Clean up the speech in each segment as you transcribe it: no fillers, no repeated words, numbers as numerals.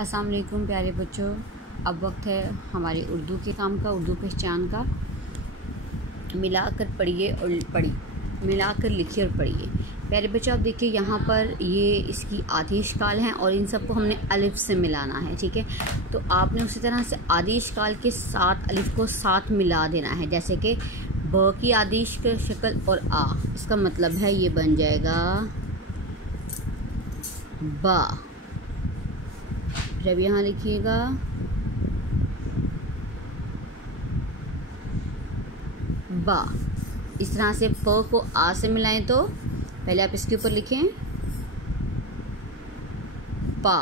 अस्सलाम वालेकुम प्यारे बच्चों, अब वक्त है हमारी उर्दू के काम का, उर्दू पहचान का। मिलाकर पढ़िए और मिलाकर लिखिए और पढ़िए। प्यारे बच्चों, आप देखिए यहाँ पर ये इसकी आदेश काल हैं और इन सबको हमने अलिफ से मिलाना है, ठीक है। तो आपने उसी तरह से आदेश काल के साथ अलिफ को साथ मिला देना है, जैसे कि ब की आदेश की शक्ल और आ, इसका मतलब है ये बन जाएगा बा। फिर अब यहाँ लिखिएगा बा। इस तरह से प को आ से मिलाएं तो पहले आप इसके ऊपर लिखें पा,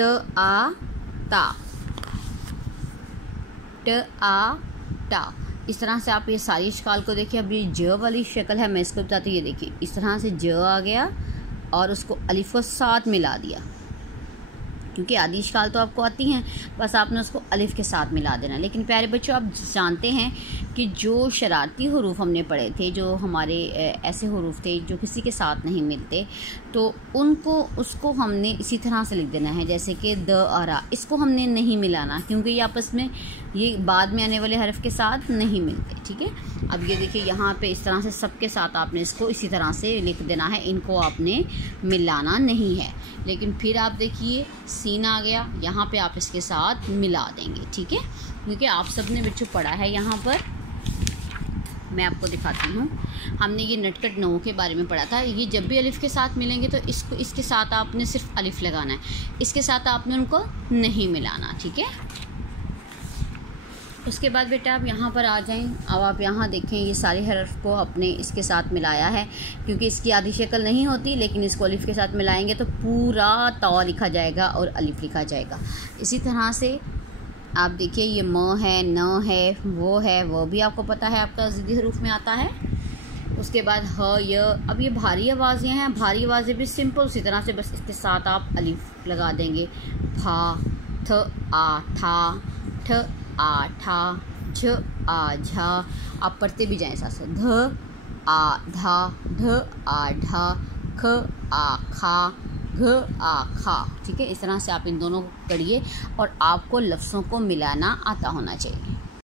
त आ ता, ट आ टा। इस तरह से आप ये सारी शक्ल को देखिए। अब ये ज वाली शक्ल है, मैं इसको बताती हूँ। ये देखिए इस तरह से ज आ गया और उसको अलिफ को साथ मिला दिया, क्योंकि आदिश काल तो आपको आती हैं, बस आपने उसको अलिफ के साथ मिला देना। लेकिन प्यारे बच्चों, आप जानते हैं कि जो शरारती हरूफ हमने पढ़े थे, जो हमारे ऐसे हरूफ थे जो किसी के साथ नहीं मिलते, तो उसको हमने इसी तरह से लिख देना है, जैसे कि द आरा। इसको हमने नहीं मिलाना, क्योंकि ये आपस में ये बाद में आने वाले हरफ के साथ नहीं मिलते, ठीक है। अब ये देखिए यहाँ पे इस तरह से सबके साथ आपने इसको इसी तरह से लिख देना है, इनको आपने मिलाना नहीं है। लेकिन फिर आप देखिए सीन आ गया, यहाँ पे आप इसके साथ मिला देंगे, ठीक है, क्योंकि आप सबने बच्चों पढ़ा है। यहाँ पर मैं आपको दिखाती हूँ, हमने ये नटखट नौ के बारे में पढ़ा था। ये जब भी अलिफ के साथ मिलेंगे तो इसके साथ आपने सिर्फ अलिफ लगाना है, इसके साथ आपने उनको नहीं मिलाना, ठीक है। उसके बाद बेटा आप यहाँ पर आ जाएं। अब आप यहाँ देखें, ये सारे हरफ को अपने इसके साथ मिलाया है, क्योंकि इसकी आधी शक्ल नहीं होती, लेकिन इसको अलिफ के साथ मिलाएंगे तो पूरा तौ लिखा जाएगा और अलिफ लिखा जाएगा। इसी तरह से आप देखिए ये म है, न है, वो भी आपको पता है, आपका ज़िद्दी हरूफ में आता है। उसके बाद ह य। अब ये भारी आवाज़ें हैं, भारी आवाज़ें भी सिंपल उसी तरह से, बस इसके साथ आप अलिफ लगा देंगे। फा, थ आ था, ठ आ ठा, झ आ झा। आप पढ़ते भी जाएं साथ साथ। ध आ धा, ढ आ ढा, ख आ खा, घ आ खा, ठीक है। इस तरह से आप इन दोनों को पढ़िए और आपको लफ्ज़ों को मिलाना आता होना चाहिए।